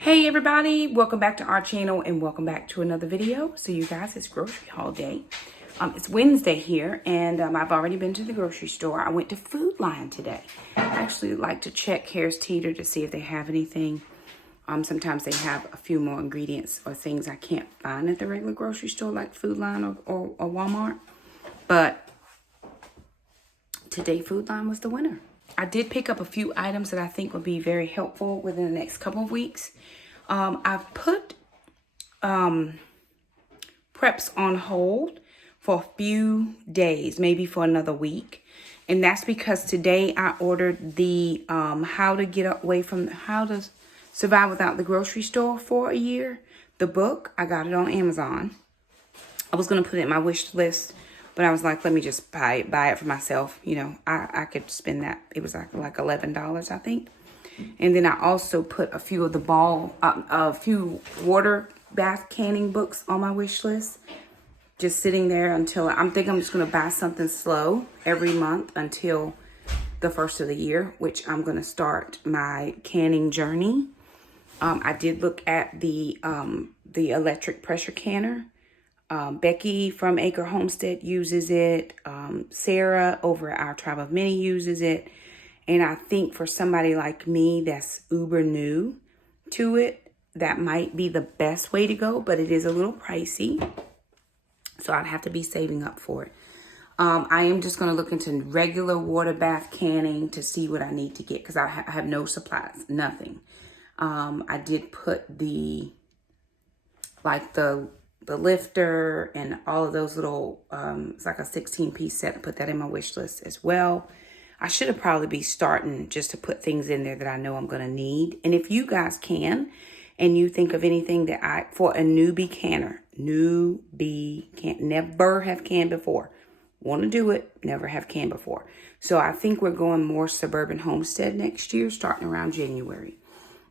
Hey everybody, welcome back to our channel and welcome back to another video. So you guys, it's grocery haul day. It's Wednesday here and I've already been to the grocery store. I went to Food Lion today. I actually like to check Harris Teeter to see if they have anything. Sometimes they have a few more ingredients or things I can't find at the regular grocery store like Food Lion or Walmart. But today Food Lion was the winner. I did pick up a few items that I think will be very helpful within the next couple of weeks. I've put preps on hold for a few days, maybe for another week. And that's because today I ordered the How to Survive Without the Grocery Store for a Year. The book, I got it on Amazon. I was going to put it in my wish list, but I was like, let me just buy it for myself. You know, I could spend that. It was like $11, I think. And then I also put a few of a few water bath canning books on my wish list. Just sitting there until I'm just going to buy something slow every month until the first of the year, which I'm going to start my canning journey. I did look at the electric pressure canner. Becky from Acre Homestead uses it. Sarah over at Our Tribe of Many uses it. And I think for somebody like me that's uber new to it, that might be the best way to go, but it is a little pricey. So I'd have to be saving up for it. I am just going to look into regular water bath canning to see what I need to get because I have no supplies, nothing. I did put the lifter and all of those little, it's like a 16-piece set. I put that in my wish list as well. I should have probably be starting just to put things in there that I know I'm going to need. And if you guys can, and you think of anything that for a newbie canner, never have canned before. Want to do it, never have canned before. So I think we're going more suburban homestead next year, starting around January.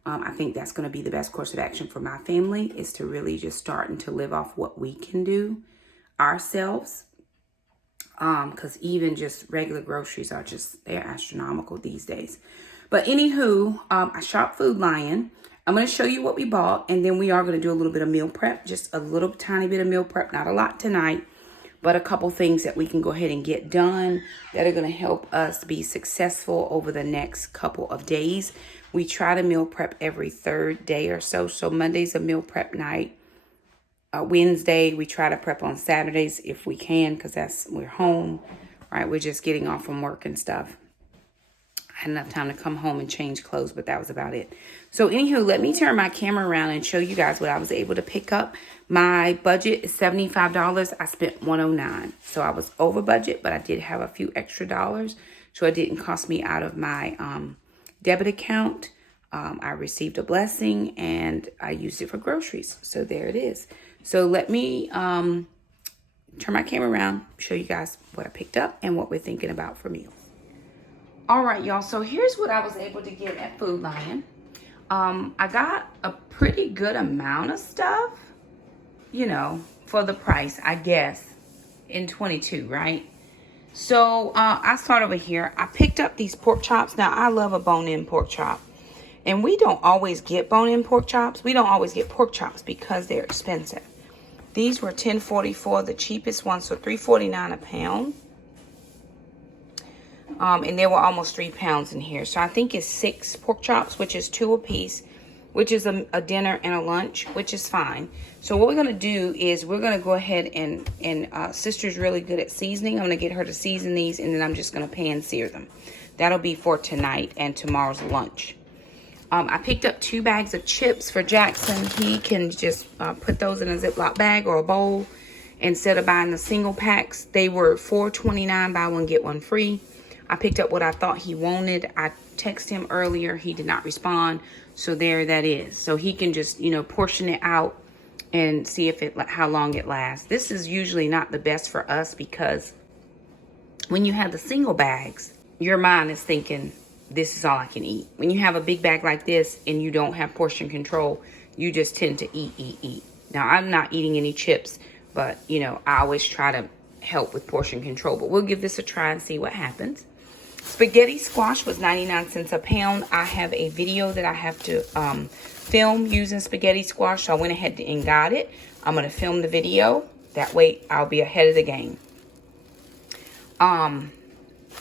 I think that's going to be the best course of action for my family is to really just starting to live off what we can do ourselves. Because even just regular groceries they're astronomical these days. But anywho, I shopped Food Lion. I'm going to show you what we bought. And then we are going to do a little bit of meal prep. Just a little tiny bit of meal prep. Not a lot tonight. But a couple things that we can go ahead and get done that are going to help us be successful over the next couple of days. We try to meal prep every third day or so. So Monday's a meal prep night. Wednesday, we try to prep on Saturdays if we can because we're home, right? We're just getting off from work and stuff. I had enough time to come home and change clothes, but that was about it. So anywho, let me turn my camera around and show you guys what I was able to pick up. My budget is $75. I spent $109. So I was over budget, but I did have a few extra dollars. So it didn't cost me out of my debit account. I received a blessing and I used it for groceries. So there it is. So let me turn my camera around, show you guys what I picked up and what we're thinking about for meals. All right, y'all. So here's what I was able to get at Food Lion. I got a pretty good amount of stuff, you know, for the price, I guess, in 22, right? So I start over here. I picked up these pork chops. Now, I love a bone-in pork chop. And we don't always get bone-in pork chops. We don't always get pork chops because they're expensive. These were $10.44, the cheapest ones, so $3.49 a pound. And there were almost 3 pounds in here. So I think it's 6 pork chops, which is 2 a piece, which is a dinner and a lunch, which is fine. So what we're going to do is we're going to go ahead and Sister's really good at seasoning. I'm going to get her to season these, and then I'm just going to pan sear them. That'll be for tonight and tomorrow's lunch. I picked up 2 bags of chips for Jackson. He can just put those in a Ziploc bag or a bowl instead of buying the single packs. They were $4.29, buy one, get one free. I picked up what I thought he wanted. I texted him earlier. He did not respond. So there that is. So he can just, you know, portion it out and see how long it lasts. This is usually not the best for us because when you have the single bags, your mind is thinking, this is all I can eat. When you have a big bag like this and you don't have portion control, you just tend to eat. Now, I'm not eating any chips, but, you know, I always try to help with portion control. But we'll give this a try and see what happens. Spaghetti squash was 99 cents a pound. I have a video that I have to film using spaghetti squash, so I went ahead and got it. I'm going to film the video. That way I'll be ahead of the game.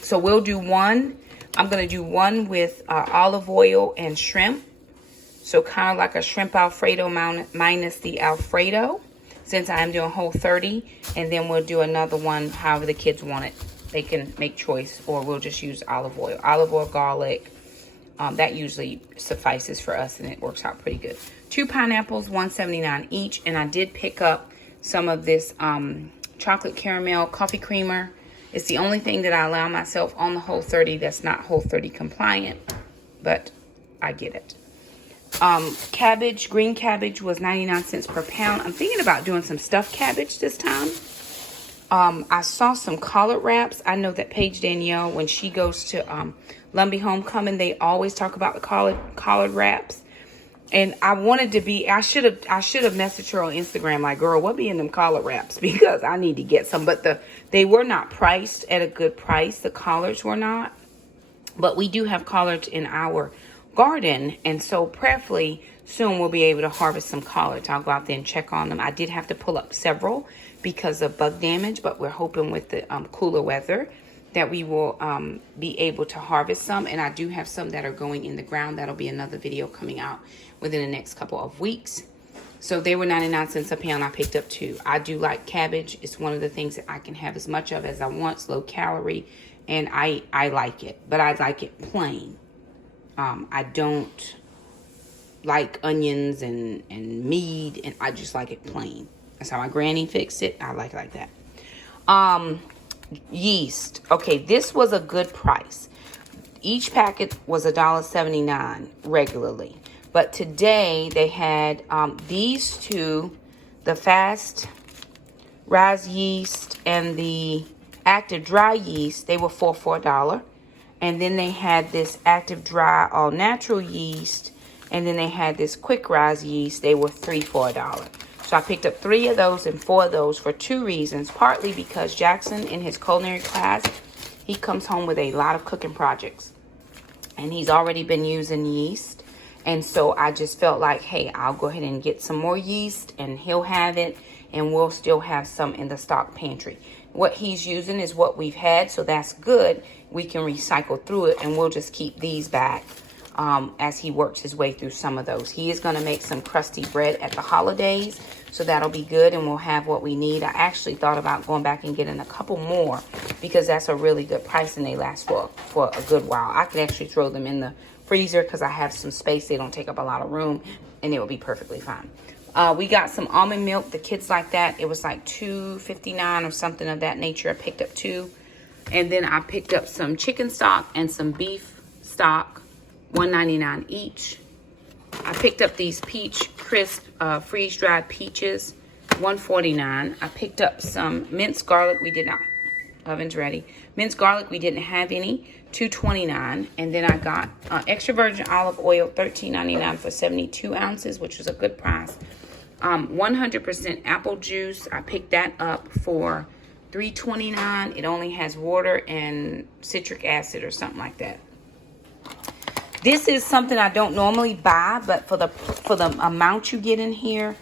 So we'll do one. I'm going to do one with olive oil and shrimp. So kind of like a shrimp Alfredo minus the Alfredo, since I'm doing Whole30. And then we'll do another one however the kids want it. They can make choice, or we'll just use olive oil. Olive oil, garlic. That usually suffices for us, and it works out pretty good. 2 pineapples, $1.79 each. And I did pick up some of this chocolate caramel coffee creamer. It's the only thing that I allow myself on the Whole30 that's not Whole30 compliant, but I get it. Cabbage, green cabbage was 99 cents per pound. I'm thinking about doing some stuffed cabbage this time. I saw some collard wraps. I know that Paige Danielle, when she goes to Lumbee Homecoming, they always talk about the collard wraps. And I wanted to be, I should have messaged her on Instagram like, girl, what be in them collard wraps? Because I need to get some. But they were not priced at a good price. The collards were not. But we do have collards in our garden. And so prayerfully, soon we'll be able to harvest some collards. I'll go out there and check on them. I did have to pull up several because of bug damage. But we're hoping with the cooler weather that we will be able to harvest some. And I do have some that are going in the ground. That'll be another video coming out within the next couple of weeks. So they were 99 cents a pound. I picked up 2. I do like cabbage. It's one of the things that I can have as much of as I want. It's low calorie, and I like it, but I like it plain. I don't like onions and meat, and I just like it plain. That's how my granny fixed it. I like it like that. Yeast. Okay, this was a good price. Each packet was $1.79 regularly. But today they had these two, the fast rise yeast and the active dry yeast. They were for $4. And then they had this active dry all natural yeast. And then they had this quick rise yeast. They were $4. So I picked up 3 of those and 4 of those for 2 reasons. Partly because Jackson, in his culinary class, he comes home with a lot of cooking projects. And he's already been using yeast. And so I just felt like, hey, I'll go ahead and get some more yeast and he'll have it. And we'll still have some in the stock pantry. What he's using is what we've had. So that's good. We can recycle through it. And we'll just keep these back as he works his way through some of those. He is going to make some crusty bread at the holidays. So that'll be good. And we'll have what we need. I actually thought about going back and getting a couple more. Because that's a really good price. And they last for a good while. I could actually throw them in the freezer because I have some space. They don't take up a lot of room, and it will be perfectly fine. We got some almond milk. The kids like that. It was like $2.59 or something of that nature. I picked up 2, and then I picked up some chicken stock and some beef stock, $1.99 each. I picked up these peach crisp freeze-dried peaches, $1.49. I picked up some minced garlic. We did not. Oven's ready. Minced garlic, we didn't have any, $2.29. And then I got extra virgin olive oil, $13.99 for 72 ounces, which was a good price. 100% apple juice, I picked that up for $3.29. It only has water and citric acid or something like that. This is something I don't normally buy, but for the amount you get in here,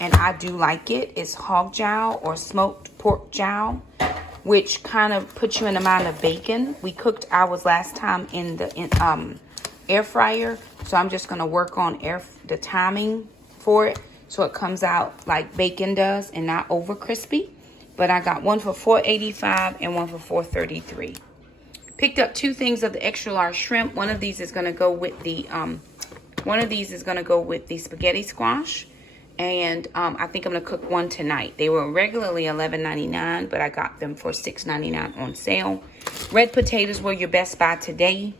and I do like it, it's hog jowl or smoked pork jowl, which kind of puts you in the mind of bacon. We cooked ours last time in the air fryer, so I'm just going to work on the timing for it so it comes out like bacon does and not over crispy. But I got one for $4.85 and one for $4.33. Picked up 2 things of the extra large shrimp. One of these is going to go with the spaghetti squash. And I think I'm going to cook one tonight. They were regularly $11.99, but I got them for $6.99 on sale. Red potatoes were your best buy today.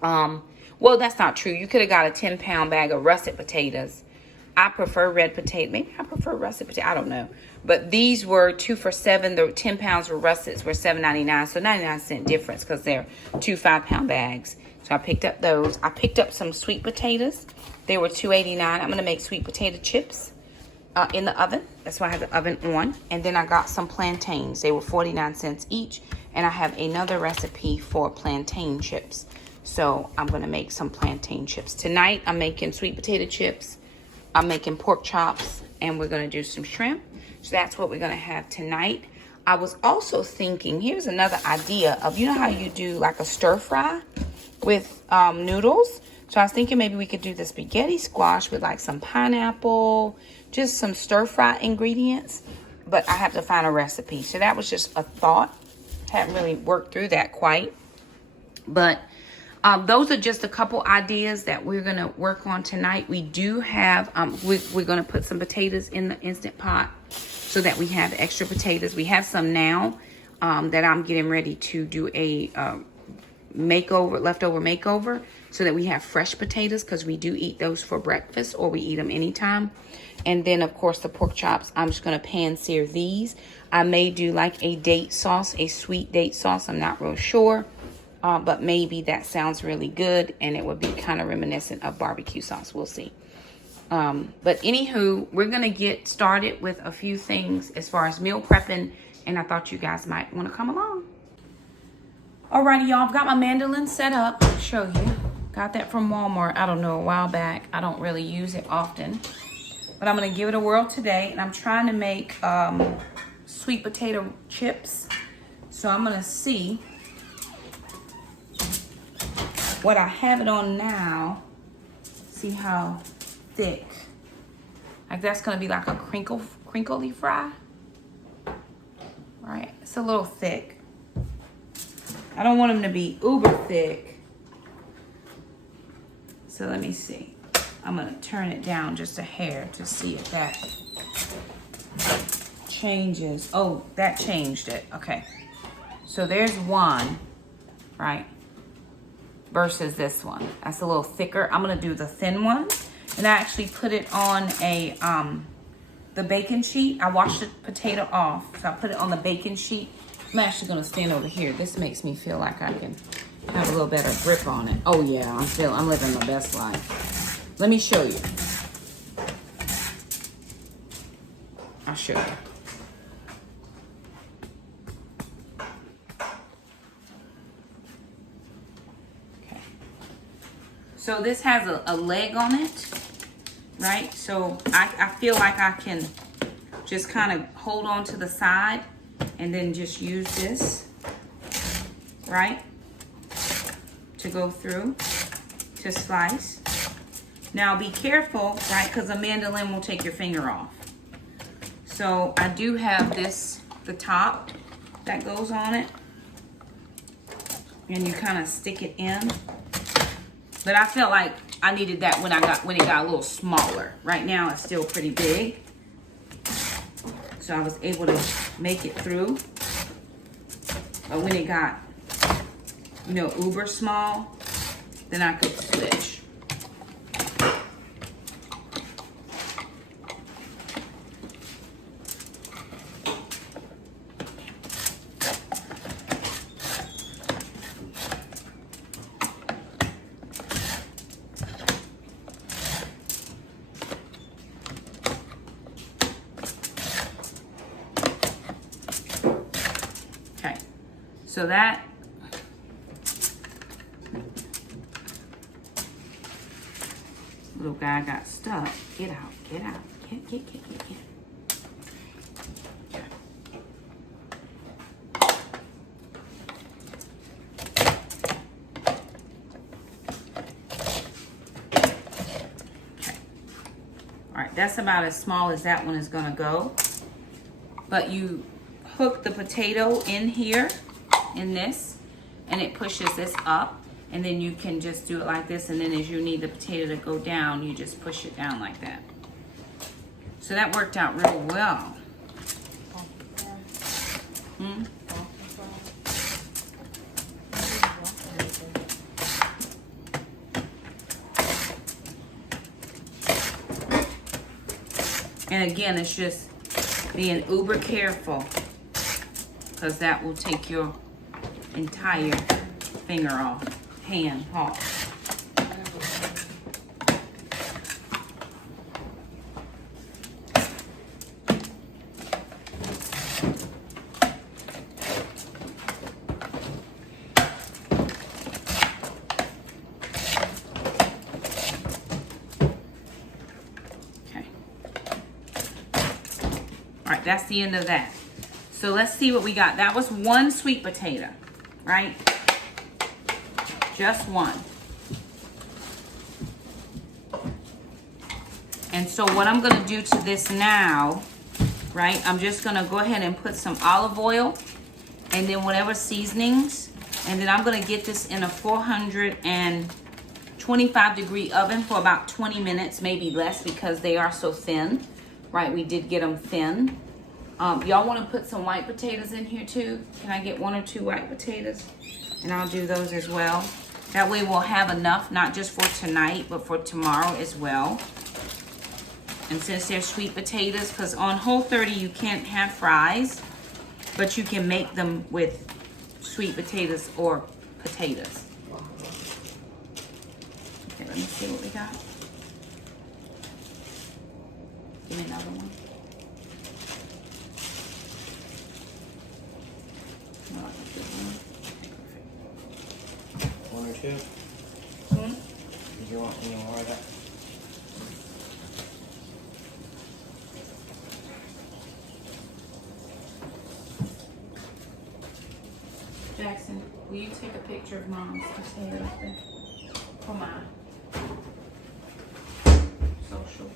Well, that's not true. You could have got a 10-pound bag of russet potatoes. I prefer red potato. Maybe I prefer russet potato. I don't know. But these were 2 for $7. The 10 pounds were russets were $7.99. So 99-cent difference because they're 2 5-pound bags. So I picked up those. I picked up some sweet potatoes. They were $2.89. I'm going to make sweet potato chips in the oven. That's why I have the oven on. And then I got some plantains. They were 49 cents each. And I have another recipe for plantain chips. So I'm gonna make some plantain chips. Tonight I'm making sweet potato chips. I'm making pork chops, and we're gonna do some shrimp. So that's what we're gonna have tonight. I was also thinking, here's another idea of, you know how you do like a stir fry with noodles? So I was thinking maybe we could do the spaghetti squash with like some pineapple, just some stir fry ingredients, but I have to find a recipe. So that was just a thought. Haven't really worked through that quite, but those are just a couple ideas that we're gonna work on tonight. We do have, we're gonna put some potatoes in the Instant Pot so that we have extra potatoes. We have some now that I'm getting ready to do a leftover makeover, so that we have fresh potatoes, because we do eat those for breakfast, or we eat them anytime. And then of course the pork chops, I'm just gonna pan sear these. I may do like a date sauce, a sweet date sauce. I'm not real sure, but maybe that sounds really good, and it would be kind of reminiscent of barbecue sauce. We'll see. But anywho, we're gonna get started with a few things as far as meal prepping, and I thought you guys might want to come along. Alrighty, y'all, I've got my mandolin set up. I'll show you. Got that from Walmart, I don't know, a while back. I don't really use it often, but I'm gonna give it a whirl today, and I'm trying to make sweet potato chips. So I'm gonna see what I have it on now. See how thick. Like that's gonna be like a crinkly fry. Right, it's a little thick. I don't want them to be uber thick. So let me see. I'm gonna turn it down just a hair to see if that changes. Oh, that changed it. Okay. So there's one, right? Versus this one. That's a little thicker. I'm gonna do the thin one. And I actually put it on a the baking sheet. I washed the potato off, so I put it on the baking sheet. I'm actually gonna stand over here. This makes me feel like I can have a little better grip on it. Oh yeah, I'm living my best life. Let me show you. I'll show you. Okay. So this has a leg on it, right? So I feel like I can just kind of hold on to the side and then just use this, right, to go through, to slice. Now be careful, right, because a mandolin will take your finger off. So I do have this, the top that goes on it, and you kind of stick it in. But I felt like I needed that when it got a little smaller. Right now it's still pretty big. So I was able to make it through. But when it got, you know, uber small, then I could switch. So that little guy got stuck. Get out, get out. Get. Okay. All right, that's about as small as that one is gonna go. But you hook the potato in here, in this, and it pushes this up, and then you can just do it like this, and then as you need the potato to go down, you just push it down like that. So that worked out really well. And again, it's just being uber careful, because that will take your entire finger off, hand off. right, that's the end of that. So let's see what we got. That was one sweet potato, right? Just one. And so what I'm gonna do to this now, right? I'm just gonna go ahead and put some olive oil and then whatever seasonings. And then I'm gonna get this in a 425-degree oven for about 20 minutes, maybe less because they are so thin, right? We did get them thin. Y'all wanna put some white potatoes in here too? Can I get 1 or 2 white potatoes? And I'll do those as well. That way we'll have enough, not just for tonight, but for tomorrow as well. And since they're sweet potatoes, because on Whole30 you can't have fries, but you can make them with sweet potatoes or potatoes. Okay, let me see what we got. Give me another one. No, I think this one. 1 or 2? Did you want any more of that? Jackson, will you take a picture of Mom's potato for my social?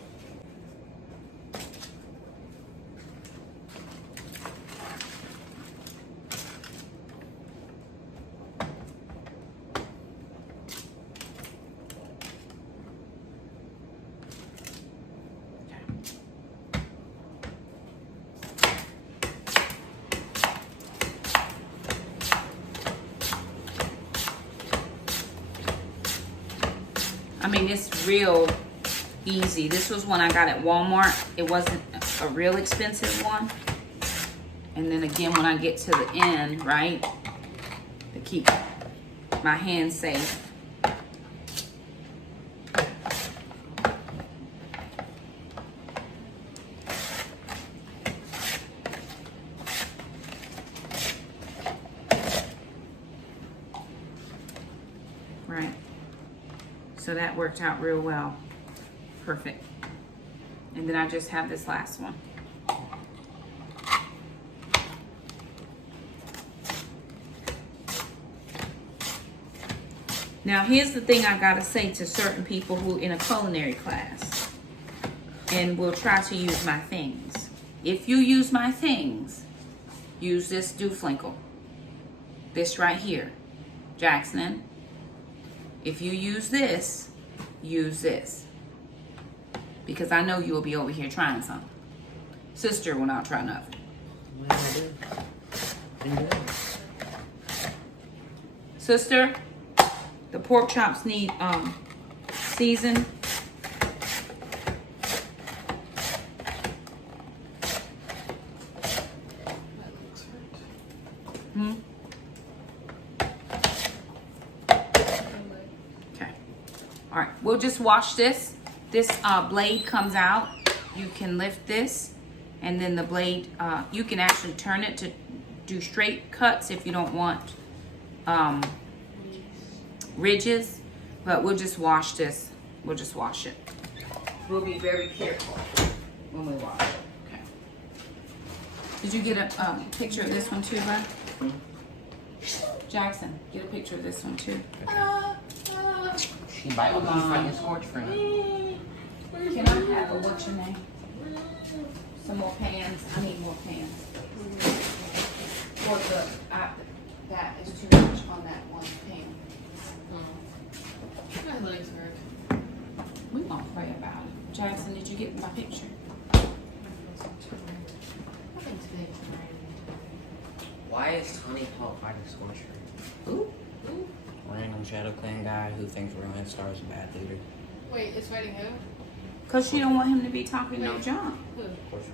I mean, it's real easy. This was one I got at Walmart. It wasn't a real expensive one. And then again, when I get to the end, right, to keep my hands safe. Right. So that worked out real well. Perfect. And then I just have this last one. Now here's the thing I gotta say to certain people who in a culinary class and will try to use my things. If you use my things, use this dooflinkle. This right here. Jackson. If you use this, use this. Because I know you will be over here trying something. Sister will not try nothing. Sister, the pork chops need seasoned. All right, we'll just wash this. This blade comes out. You can lift this, and then the blade, you can actually turn it to do straight cuts if you don't want ridges, but we'll just wash this. We'll just wash it. We'll be very careful when we wash it. Okay. Did you get a picture of this one too, Brian? Jackson, get a picture of this one too. She bite on my scorch for me. Can I have a, what's your name? Some more pans. I need more pans. For the, that is too much on that one pan. My legs hurt. We won't pray about it. Jackson, did you get my picture? Why is Tony Hawk fighting Scorcher? Ooh. Random Shadow Clan guy who thinks Rowan Star is a bad leader. Wait, it's fighting who? Because she don't want him to be talking no junk. Who? Scorcher.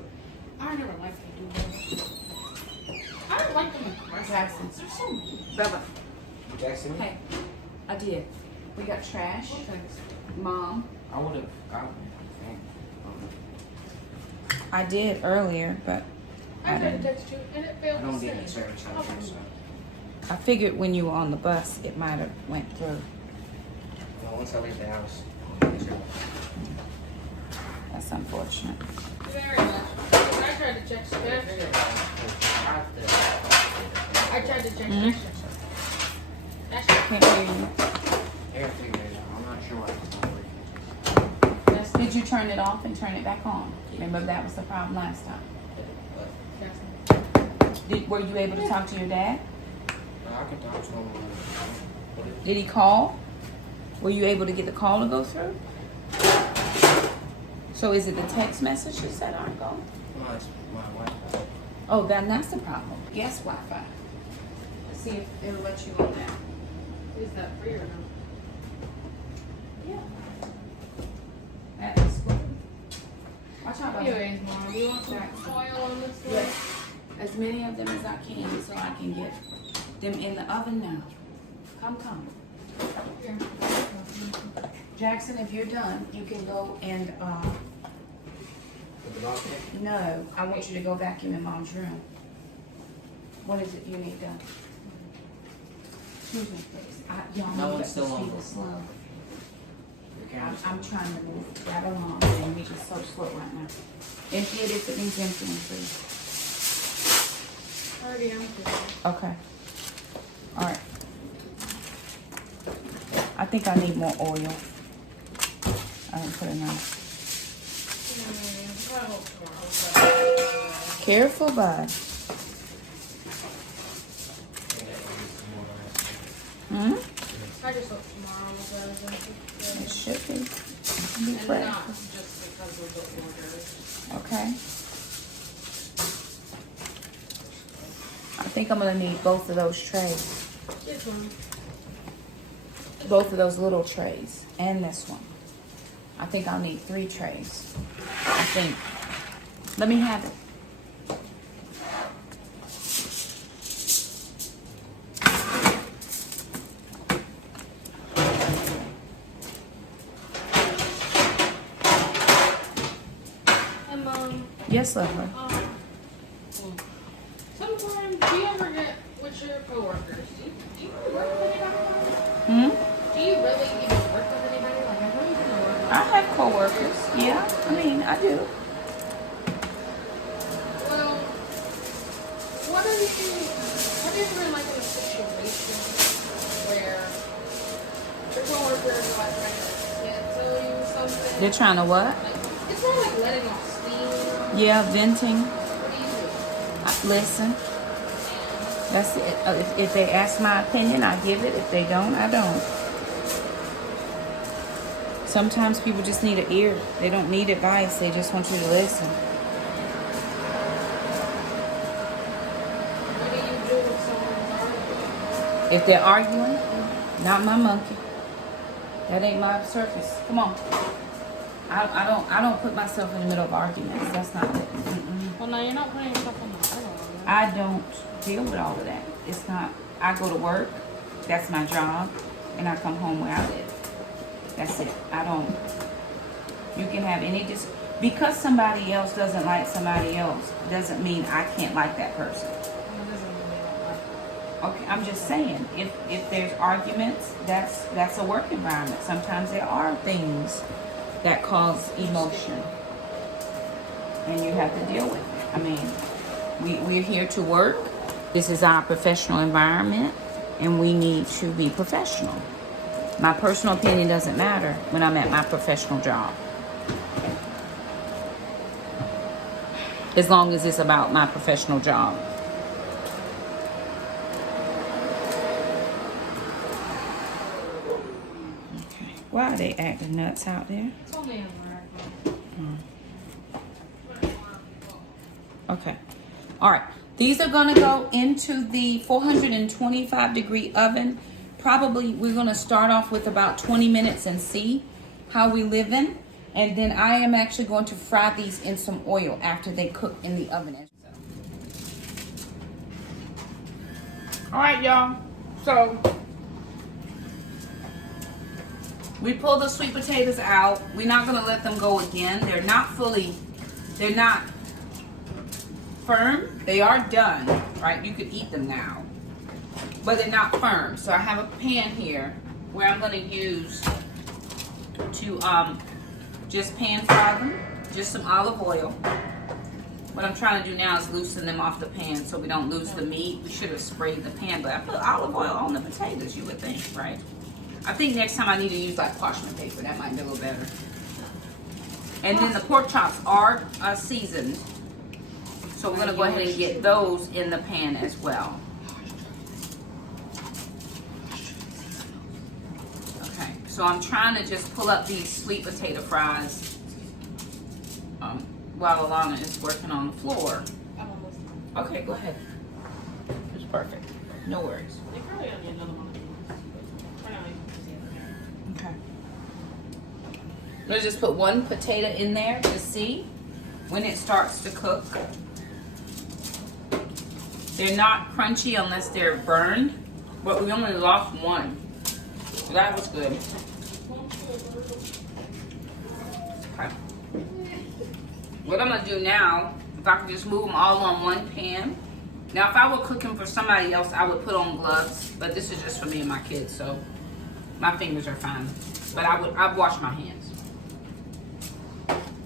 I never liked them. I don't like them in commercials. Jackson. They're so Bella. Jackson? Hey, I did. We got trash. Mom. I would have gotten it. I did earlier, but I tried to text you and it I failed don't to get any send. service out here, so. I figured when you were on the bus, it might have went through. Well, once I leave the house, That's unfortunate. Very much. tried to check SketchUp. I tried to check Mhm. SketchUp. Can't hear you. Everything is. I'm not sure what it's Did you turn it off and turn it back on? Remember that was the problem last time. Were you able to talk to your dad? I can talk to him. Did he call? Were you able to get the call to go through? So is it the text messages that aren't going? No, it's my Wi-Fi. Oh, then that's the problem. Guess Wi-Fi. Let's see if it'll let you on that. Is that free or no? Yeah. That is good. Watch out. Anyways, Mom, we want some oil on this one. Yes. As many of them as I can so I can get them in the oven now. Come. Here. Jackson, if you're done, you can go and, no, I want you to go vacuum in Mom's room. What is it you need done? Excuse me, please. Y'all No know one's that still the on. speed is slow. Your camera's I'm trying to move that along and we just so slow right now. Empty it if it needs emptying, please. Already empty. Okay. All right. I think I need more oil. I didn't put enough. I hope tomorrow. Careful, bud. Hmm? I just hope tomorrow will better than It today. should be. It can be And fresh. not just because of the orders. Okay. I think I'm gonna need both of those trays. This one. Both of those little trays and this one. I think I'll need 3 trays. I think. Let me have it. And Mom, Yes, lovely. sometimes do you ever get with your coworkers? Do you work with anybody? Hmm? Do you really even work with anybody? Like, I know you can work with. I have coworkers. Yeah, I mean, I do. Well, what are you in like in a situation where your coworkers are like trying to tell you something? They're trying to what? Like, it's not like letting off steam. Yeah, venting. What do you do? Listen. That's it. If they ask my opinion, I give it. If they don't, I don't. Sometimes people just need an ear. They don't need advice. They just want you to listen. What do you do if someone's arguing? If they're arguing, not my monkey. That ain't my circus. Come on. I don't put myself in the middle of arguments. That's not it. Well, no, you're not putting yourself on the middle. I don't deal with all of that. It's not. I go to work. That's my job, and I come home where I live. That's it. I don't. You can have any because somebody else doesn't like somebody else doesn't mean I can't like that person. Okay, I'm just saying, if there's arguments, that's a work environment. Sometimes there are things that cause emotion, and you have to deal with it. I mean, we're here to work. This is our professional environment, and we need to be professional. My personal opinion doesn't matter when I'm at my professional job. As long as it's about my professional job. Okay. Why are they acting nuts out there? It's only America. Okay. All right. These are going to go into the 425 degree oven. Probably we're going to start off with about 20 minutes and see how we live in. And then I am actually going to fry these in some oil after they cook in the oven. All right, y'all. So we pull the sweet potatoes out. We're not going to let them go again. They're not firm. They are done, right? You could eat them now, but they're not firm. So I have a pan here where I'm going to use to just pan fry them, just some olive oil, What I'm trying to do now is loosen them off the pan so we don't lose the meat. We should have sprayed the pan, but I put olive oil on the potatoes, you would think, right? I think next time I need to use like parchment paper. That might be a little better. And then the pork chops are seasoned. So we're gonna go ahead and get those in the pan as well. Okay, so I'm trying to just pull up these sweet potato fries while Alana is working on the floor. Okay, go ahead. It's perfect. No worries. They probably don't need another one of these. We're not even using it. Okay. Let's just put one potato in there to see when it starts to cook. They're not crunchy unless they're burned, but we only lost one. So that was good. Okay. What I'm gonna do now, if I can just move them all on one pan. Now, if I were cooking for somebody else, I would put on gloves, but this is just for me and my kids, so my fingers are fine. But I'd wash my hands.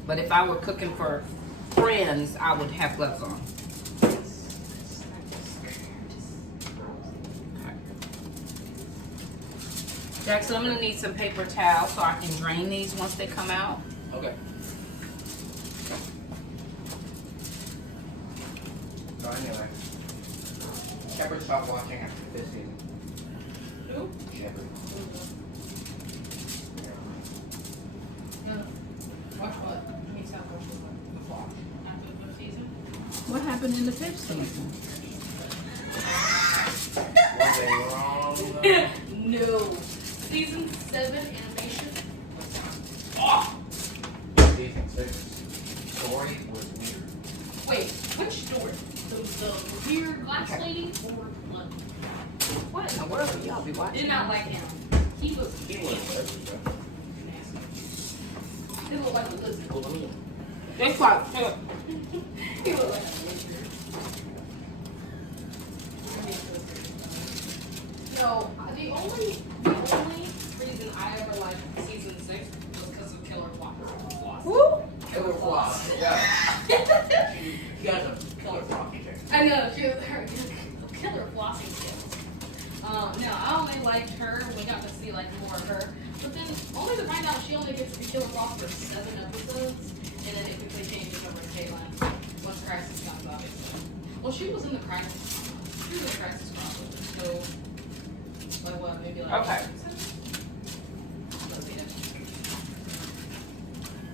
But if I were cooking for friends, I would have gloves on. Okay. Jackson, I'm gonna need some paper towel so I can drain these once they come out. Okay. So anyway, Shepard stopped watching after this season. Who? Shepard. No. Watch what? He said watch what? The vlog. After the fifth season? What happened in the 5th season? Was they wrong? No. Season 7 animation was done. Oh! Season 6 story was weird. Wait, which story? The weird glass lady or what? What in the world do y'all be watching? Did not like him. He was He was nasty. He looked like a lizard. That's like, He looked like a lizard. No, the only reason I ever liked season 6 was because of Killer Floss. woo! Killer Floss. Yeah. She has a killer flossy chick. I know, she was her killer flossing skills. No, I only liked her. We got to see like more of her. But then only to find out she only gets to be Killer Floss for 7 episodes. And then it quickly changes over to Caitlin once Crisis comes out. Well, she was in the Crisis. She was in the Crisis crossover. So, like what, maybe like Okay.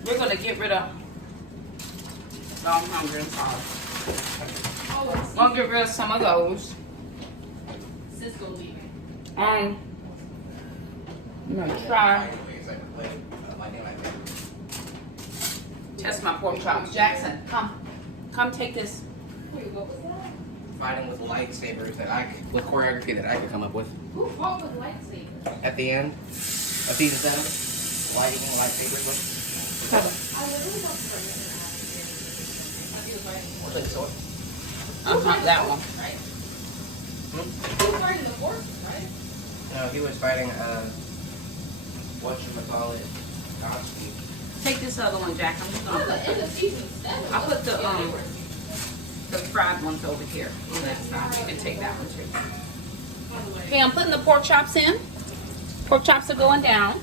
We're gonna get rid of. No, I'm hungry. I'm sorry. Oh, We'll get rid of some of those. Cisco leaving. I'm gonna try test my pork chops. Jackson, come take this. Wait, what was that? Fighting with lightsabers with choreography that I could come up with. Who fought with lightsabers? At the end of season 7, lighting lightsabers with. I literally don't remember that. He was fighting. Or like sword. That one. Right? Hmm? He was fighting the horse, right? No, he was fighting whatchamacallit, Godspeed. Take this other one, Jack. I'm just Oh, gonna the put end of season 7. I'll put the, Yeah, they the fried ones over here on that side. You can take that one too. by the way. Okay, I'm putting the pork chops in. Pork chops are going down.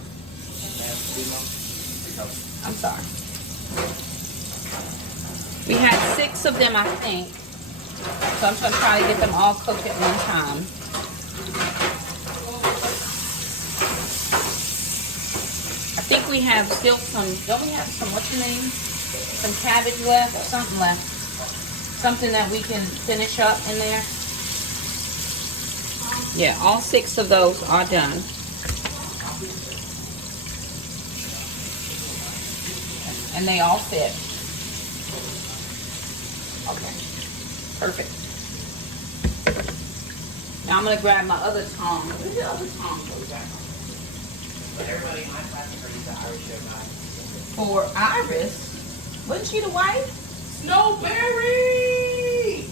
I'm sorry. We had 6 of them, I think. So I'm just gonna try to get them all cooked at one time. I think we have still some, don't we have some, what's the name? Some cabbage left or something left. Something that we can finish up in there. Yeah, all 6 of those are done. And they all fit. Okay, perfect. Now I'm gonna grab my other tongs. Where's the other tongs over there? But everybody in my class is ready to Irish show now. For Iris, wasn't she the wife? Snowberry!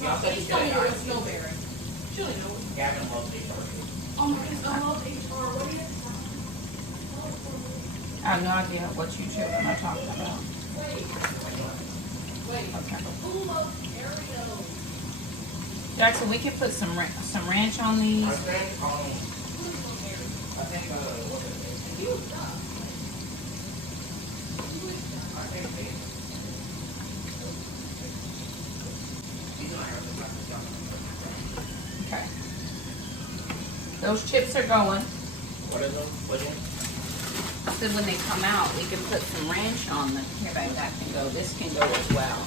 Y'all said Please he's tell me getting you're a Irish. snowberry. Surely no. Gavin loves HR. Oh my goodness, I love HR. What is I have no idea what you children are talking about. Wait. Okay. Who loves Ariel? Jackson, we can put some ranch on these. I think, I think, You stop. I think they, you know, I heard about the Okay. Those chips are going. What are those? What is it? I said when they come out, we can put some ranch on them. Here, babe, that can go. This can go as well.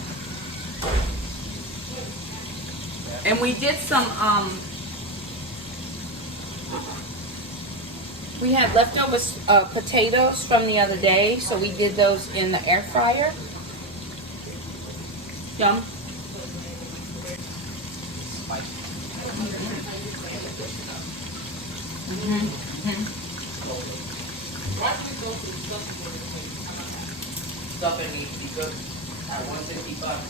And we did some, we had leftover potatoes from the other day, so we did those in the air fryer. Yum. Stuffing needs to be good at 165,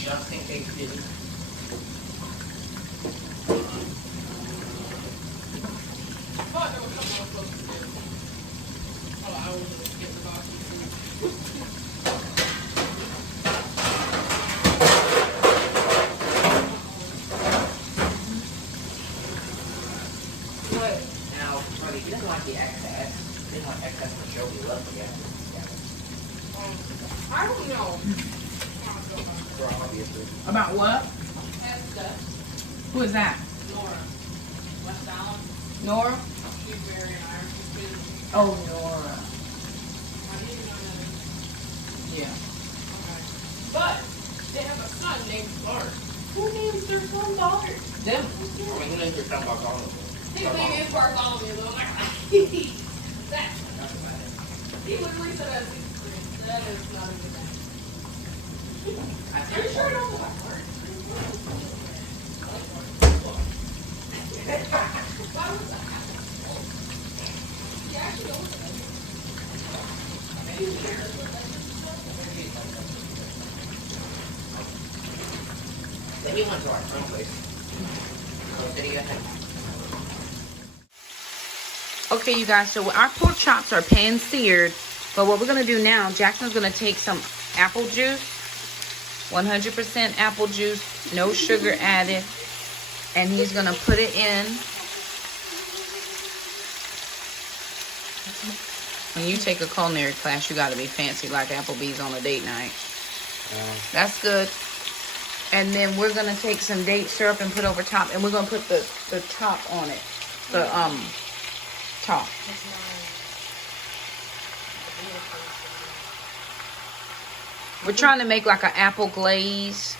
just in case it didn't. Thought there was something I was supposed to do. Oh, I was just getting the box. What? Now, Freddie, you didn't want the excess. You didn't want excess to show you love again. I don't know. For obviously. About what? Esther. Who is that? Nora. West Allen. Nora? She's very Irish. Oh, Nora. I didn't know that. Yeah. Okay. But they have a son named Bart. Who names their son Bart? Them. I mean, who knows your son about all of them? His name is Bartholomew, though. I'm like, that's he literally said that. That is not a good name. Are you sure I don't like Bart? Why was that? Yeah, actually, don't look at that. Maybe weird, but that's Then he went to our friend's place. So did he get him? Okay, you guys, so our pork chops are pan-seared, but what we're going to do now, Jackson's going to take some apple juice, 100% apple juice, no sugar added, and he's going to put it in. When you take a culinary class, you got to be fancy like Applebee's on a date night. That's good. And then we're going to take some date syrup and put over top, and we're going to put the top on it, the top. We're trying to make like an apple glaze,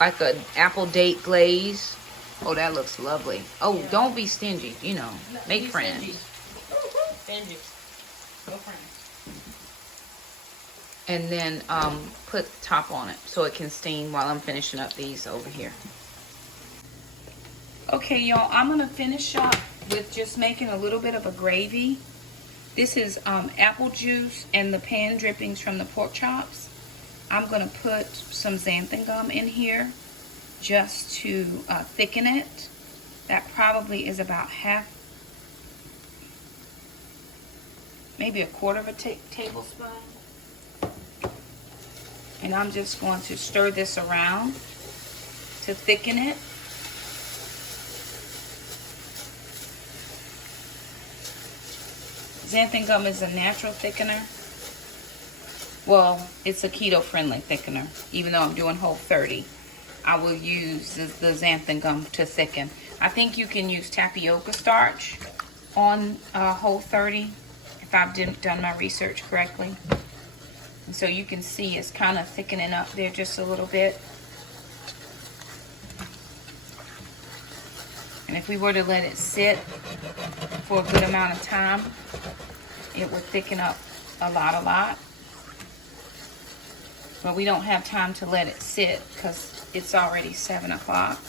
like an apple date glaze. Oh, that looks lovely. Oh, yeah. Don't be stingy, you know, make friends. Stingy. No friends. And then put the top on it so it can steam while I'm finishing up these over here. Okay, y'all, I'm gonna finish up with just making a little bit of a gravy. This is apple juice and the pan drippings from the pork chops. I'm gonna put some xanthan gum in here just to thicken it. That probably is about half, maybe a quarter of a tablespoon. And I'm just going to stir this around to thicken it. Xanthan gum is a natural thickener. Well, it's a keto-friendly thickener. Even though I'm doing Whole30, I will use the xanthan gum to thicken. I think you can use tapioca starch on Whole30 if I've done my research correctly. And so you can see it's kind of thickening up there just a little bit. And if we were to let it sit for a good amount of time, it would thicken up a lot. But we don't have time to let it sit because it's already 7 o'clock.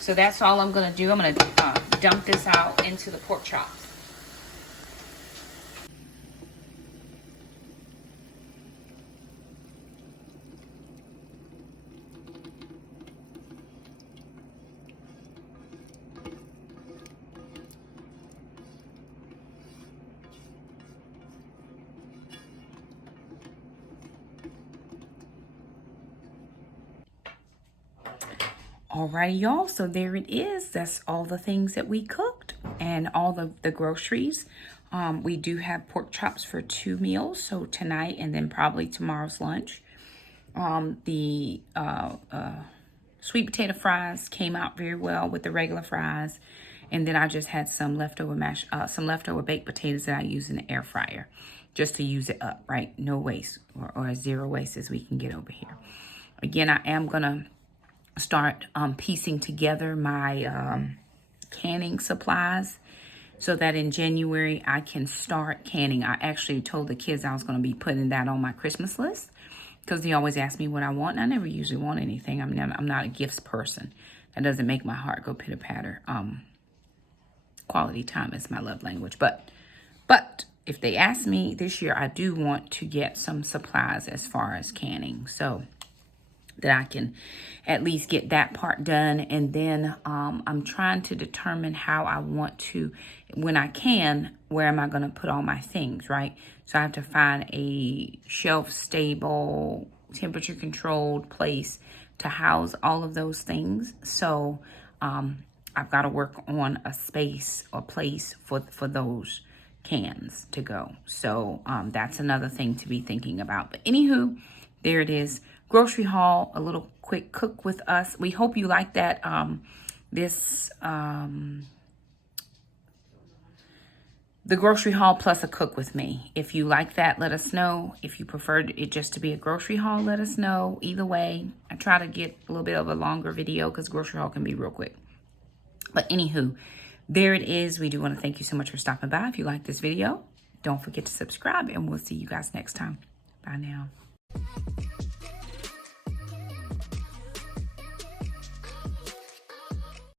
So that's all I'm going to do. I'm going to dump this out into the pork chops. Alrighty, y'all. So there it is. That's all the things that we cooked and all the groceries. We do have pork chops for 2 meals. So tonight and then probably tomorrow's lunch. The sweet potato fries came out very well with the regular fries. And then I just had some leftover baked potatoes that I use in the air fryer just to use it up, right? No waste or as 0 waste as we can get over here. Again, I am going to start piecing together my canning supplies so that in January I can start canning. I actually told the kids I was going to be putting that on my Christmas list because they always ask me what I want, and I never usually want anything. I'm not a gifts person. That doesn't make my heart go pitter-patter. Quality time is my love language. But if they ask me this year, I do want to get some supplies as far as canning. So that I can at least get that part done. And then I'm trying to determine how I want to, when I can, where am I going to put all my things, right? So I have to find a shelf-stable, temperature-controlled place to house all of those things. So I've got to work on a space or place for those cans to go. So that's another thing to be thinking about. But anywho, there it is. Grocery haul, a little quick cook with us. We hope you like that. The grocery haul plus a cook with me. If you like that, let us know. If you preferred it just to be a grocery haul, let us know. Either way, I try to get a little bit of a longer video because grocery haul can be real quick. But anywho, there it is. We do want to thank you so much for stopping by. If you like this video, don't forget to subscribe, and we'll see you guys next time. Bye now.